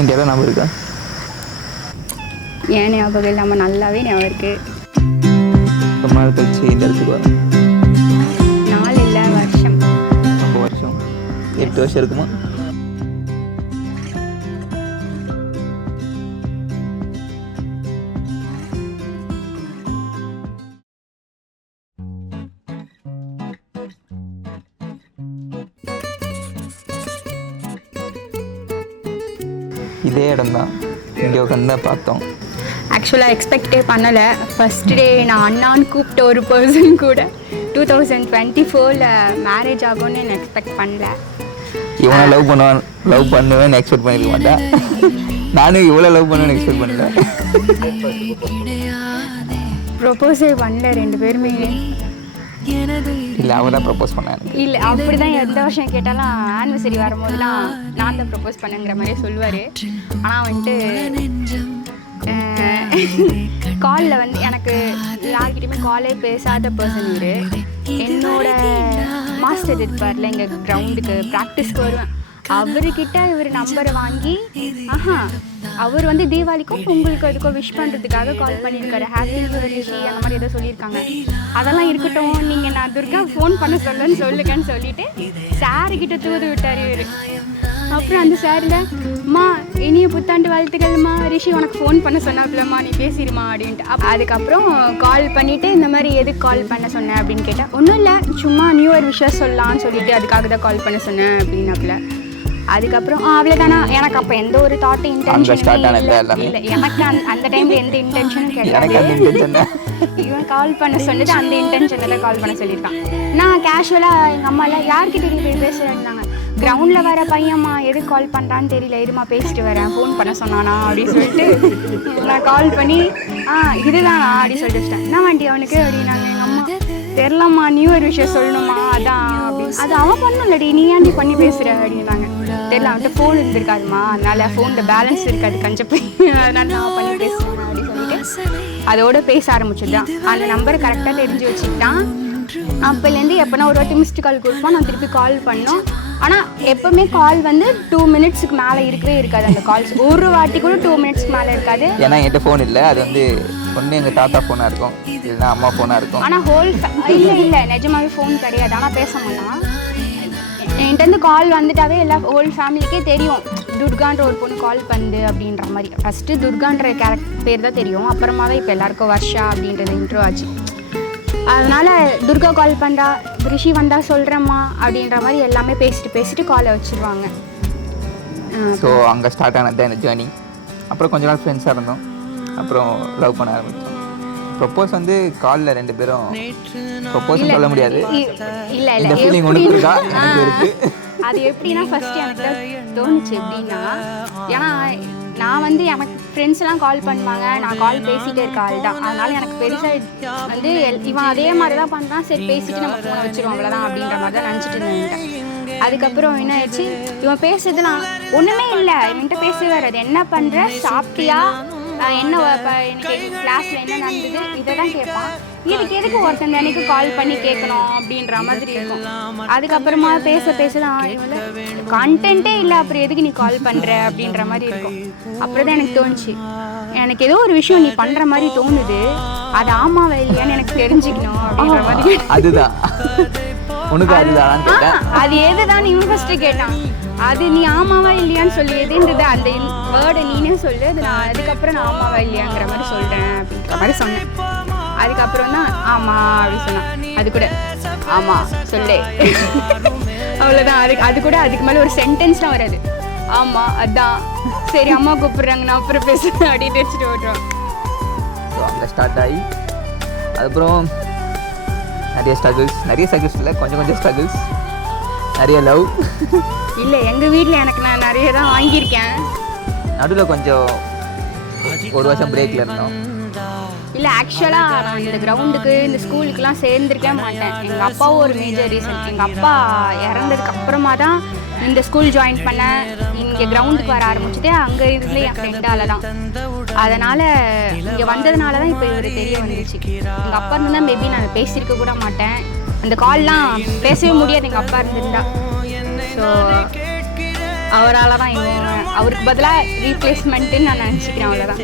இங்கே எதாவது ஞாபகம் இருக்கா? ஏன் ஞாபகம் இல்லாமல் நல்லாவே ஞாபகம் இருக்குது. ரொம்ப நாள் கழிச்சு இந்த இடத்துக்கு வரோம். நாள் இல்லை வருஷம். ரொம்ப வருஷம், 8 வருஷம் இருக்குமா? இதே இடம் தான், இங்கே உட்காந்து தான் பார்த்தோம். ஆக்சுவலாக எக்ஸ்பெக்டே பண்ணலை. ஃபஸ்ட் டே நான் அண்ணான்னு கூப்பிட்ட ஒரு பர்சன் கூட 2024 மேரேஜ் ஆகும்னு நான் எக்ஸ்பெக்ட் பண்ணல. இவனை லவ் பண்ணுவேன்னு எக்ஸ்பெக்ட் பண்ணிருக்க மாட்டேன். நானும் இவ்வளோ லவ் பண்ணுவேன்னு எக்ஸ்பெக்ட் பண்ணல. ப்ரொப்போஸே பண்ணல ரெண்டு பேருமே. இல்லை, அவள் தான் ப்ரப்போஸ் பண்ணேன். இல்லை, அப்படி தான் எந்த வருஷம் கேட்டாலும் ஆனிவர்சரி வரும்போதுலாம் நான் தான் ப்ரப்போஸ் பண்ணுங்கிற மாதிரியே சொல்லுவார். ஆனால் வந்துட்டு காலில் வந்து எனக்கு யார்கிட்டையுமே காலே பேசாத பர்சன் இவர். என்னோட மாஸ்டர் இருப்பார்ல, எங்கள் கிரவுண்டுக்கு ப்ராக்டிஸ்க்கு வருவேன், அவர்கிட்ட இவர் நம்பரை வாங்கி அவர் வந்து தீபாவளிக்கும் பொங்கலுக்கு அதுக்கும் விஷ் பண்ணுறதுக்காக கால் பண்ணியிருக்காரு. ஹாப்பி ரிஷி அந்த மாதிரி ஏதோ சொல்லியிருக்காங்க. அதெல்லாம் இருக்கட்டும், நீங்கள் நான் துர்கா ஃபோன் பண்ண சொல்லுங்கன்னு சொல்லிட்டு சாருக்கிட்ட தூது விட்டார் இவர். அப்புறம் அந்த சாரில், அம்மா இனிய புத்தாண்டு வாழ்த்துக்கள்மா, ரிஷி உனக்கு ஃபோன் பண்ண சொன்னாப்லம்மா, நீ பேசிடுமா அப்படின்ட்டு. அதுக்கப்புறம் கால் பண்ணிவிட்டு இந்த மாதிரி எதுக்கு கால் பண்ண சொன்னேன் அப்படின்னு கேட்டேன். ஒன்றும் இல்லை, சும்மா நியூ இயர் விஷயம் சொல்லலான்னு சொல்லிட்டு அதுக்காக தான் கால் பண்ண சொன்னேன் அப்படின்னாப்புல. அதுக்கப்புறம் அவ்வளோதானா, எனக்கு அப்போ எந்த ஒரு தாட்டு இன்டென்ஷனும் இல்லை. எனக்கு அந்த டைமில் எந்த இன்டென்ஷனும் கிடையாது. இவன் கால் பண்ண சொன்னது அந்த இன்டென்ஷனில் கால் பண்ண சொல்லியிருக்கான். நான் கேஷுவலாக எங்கள் அம்மாலாம் யார்கிட்ட நீ போய் பேசுகிறேன்னாங்க. கிரவுண்டில் வர பையன்மா எதுக்கு கால் பண்ணுறான்னு தெரியல, இருமா பேசிட்டு வரேன், ஃபோன் பண்ண சொன்னானா அப்படின்னு சொல்லிட்டு நான் கால் பண்ணி இதுதானா அப்படின்னு சொல்லிட்டு வச்சிட்டேன். என்ன வண்டி அவனுக்கு அப்படின்னாங்க எங்கள் அம்மா. தெரிலம்மா, நியூ இயர் விஷயம் சொல்லணுமா, அதான் அப்படின்னு. அது அவன் பண்ணும்லடி, நீ ஏன்டி பண்ணி பேசுகிற அப்படின்னாங்க. தெரியல, அவன்கிட்ட ஃபோன் இருந்திருக்காதுமா, அதனால ஃபோனில் பேலன்ஸ் இருக்காது கஞ்ச போய், அதனால நான் பண்ணி பேசுகிறேன் அப்படின்னு சொல்லிட்டு அதோட பேச ஆரம்பிச்சது தான். அந்த நம்பரை கரெக்டாக தெரிஞ்சு வச்சுக்கிட்டான். அப்போலேருந்து எப்போனா ஒரு வாட்டி மிஸ்டு கால் கொடுப்பான், நான் திருப்பி கால் பண்ணோம். ஆனால் எப்போவுமே கால் வந்து 2 மினிட்ஸுக்கு மேலே இருக்கவே இருக்காது. அந்த கால்ஸ் ஒரு வாட்டி கூட 2 மினிட்ஸ்க்கு மேலே இருக்காது. ஏன்னா என்கிட்ட ஃபோன் இல்லை, அது வந்து ஒன்று எங்கள் தாத்தா ஃபோனாக இருக்கும், இல்லைன்னா அம்மா ஃபோனாக இருக்கும். ஆனால் இல்லை நிஜமாவே ஃபோன் கிடையாது. ஆனால் பேச மாட்டான். என்கிட்டருந்து கால் வந்துட்டாவே எல்லா ஹோல் ஃபேமிலிக்கே தெரியும், துர்கான்ற ஒரு பொண்ணு கால் பண்ணுது அப்படின்ற மாதிரி. ஃபஸ்ட்டு துர்கான்ற பேர் தான் தெரியும், அப்புறமா தான் இப்போ எல்லாருக்கும் வர்ஷா அப்படின்றது இன்ட்ரோ ஆச்சு. அதனால் துர்கா கால் பண்ணுறா, ரிஷி வந்தால் சொல்கிறேம்மா அப்படின்ற மாதிரி எல்லாமே பேசிட்டு காலை வச்சுருவாங்க. ஸோ அங்கே ஸ்டார்ட் ஆனது இந்த ஜேர்னி. அப்புறம் கொஞ்ச நாள் ஃப்ரெண்ட்ஸாக இருந்தோம், அப்புறம் லவ் பண்ண ஆரம்பித்தோம். ப்ரொப்போஸ் வந்து காலில் 2 பேரும் ப்ரொப்போஸ் சொல்ல முடியாது. இல்லை இந்த ஃபீலிங் ஒன்று இருக்கா, எனக்கு இருக்கு. அது எப்படின்னா ஃபஸ்ட்டு எனக்கு தோணுச்சு எப்படின்னா, ஏன்னா நான் வந்து எனக்கு ஃப்ரெண்ட்ஸ்லாம் கால் பண்ணுவாங்க, நான் கால் பேசிகிட்டே இருக்க ஆள் தான். அதனால் எனக்கு பெருசாக வந்து இவன் அதே மாதிரி தான் பண்ணுறான், சரி பேசிட்டு நம்ம ஃபோனை வச்சுருவோம் அவ்வளோதான் அப்படின்ற மாதிரி தான் நினச்சிட்டு இருந்தேன். அதுக்கப்புறம் என்ன ஆயிடுச்சு, இவன் பேசுறதுலாம் ஒன்றுமே இல்லை, இவன்கிட்ட பேசவே வராது. என்ன பண்ணுற, சாப்பிட்டியா, என்ன எனக்கு கிளாஸில் என்ன நடந்தது, இதை தான் கேட்பான். இதுக்கு எதுக்கு ஒருத்தன் எனக்கு கால் பண்ணி கேட்கணும் அப்படின்ற மாதிரி இருக்கும். அதுக்கப்புறமா பேச தான் கண்டென்ட்டே இல்லை, அப்புறம் எதுக்கு நீ கால் பண்ணுற அப்படின்ற மாதிரி இருக்கும். அப்புறம் தான் எனக்கு தோணுச்சு, எனக்கு ஏதோ ஒரு விஷயம் நீ பண்ணுற மாதிரி தோணுது, அது ஆமாவா இல்லையான்னு எனக்கு தெரிஞ்சுக்கணும் அப்படின்ற மாதிரி. அதுதான் அது எதுதான் நீ ஃபர்ஸ்ட் கேட்டான். அது நீ ஆமாவா இல்லையான்னு சொல்லி எதுன்றது அந்த வேர்டை நீனே சொல்லு, அது நான் அதுக்கப்புறம் நான் ஆமாவா இல்லையாங்கிற மாதிரி சொல்கிறேன் அப்படின்ற மாதிரி சொன்னேன். அதுக்கப்புறம் தான் ஆமாம் அப்படின்னு சொன்னான். அது கூட ஆமாம் சொல்லு அவ்வளோதான். அது கூட அதுக்கு மேலே ஒரு சென்டென்ஸ்லாம் வராது. ஆமாம் அதான் சரி, அம்மா கூப்பிட்றாங்க, நான் அப்புறம் பேசுகிறேன் அப்படின்னு வச்சுட்டு ஓட்டுறோம். ஸோ அங்கே ஸ்டார்ட் ஆகி அதுக்கப்புறம் நிறைய ஸ்ட்ரகிள்ஸ் இல்லை, கொஞ்சம் ஸ்ட்ரகிள்ஸ், நிறைய லவ். இல்லை, எங்கள் வீட்டில் எனக்கு நான் நிறைய தான் வாங்கியிருக்கேன். நடுவில் கொஞ்சம் ஒரு வருஷம் பிரேக்கில் இருந்தோம். இல்லை, ஆக்சுவலாக நான் இந்த கிரவுண்டுக்கு இந்த ஸ்கூலுக்குலாம் சேர்ந்துருக்கவே மாட்டேன். எங்கள் அப்பாவும் ஒரு மேஜர் ரீசன். எங்கள் அப்பா இறந்ததுக்கு அப்புறமா தான் இந்த ஸ்கூல் ஜாயின் பண்ண, இங்கே கிரவுண்டுக்கு வர ஆரம்பிச்சுட்டு அங்கே இருந்து என் ஃப்ரெண்டால தான். அதனால் இங்கே வந்ததுனால தான் இப்போ இவர் தெரிய வந்துச்சு. எங்கள் அப்பா இருந்தால் மேபி நான் பேசியிருக்க கூட மாட்டேன். அந்த கால்லாம் பேசவே முடியாது எங்கள் அப்பா இருந்திருந்தா. ஸோ அவரால் தான் அவருக்கு பதிலாக ரீப்ளேஸ்மெண்ட்டுன்னு நான் நினச்சிக்கிறேன், அவ்வளோதான்.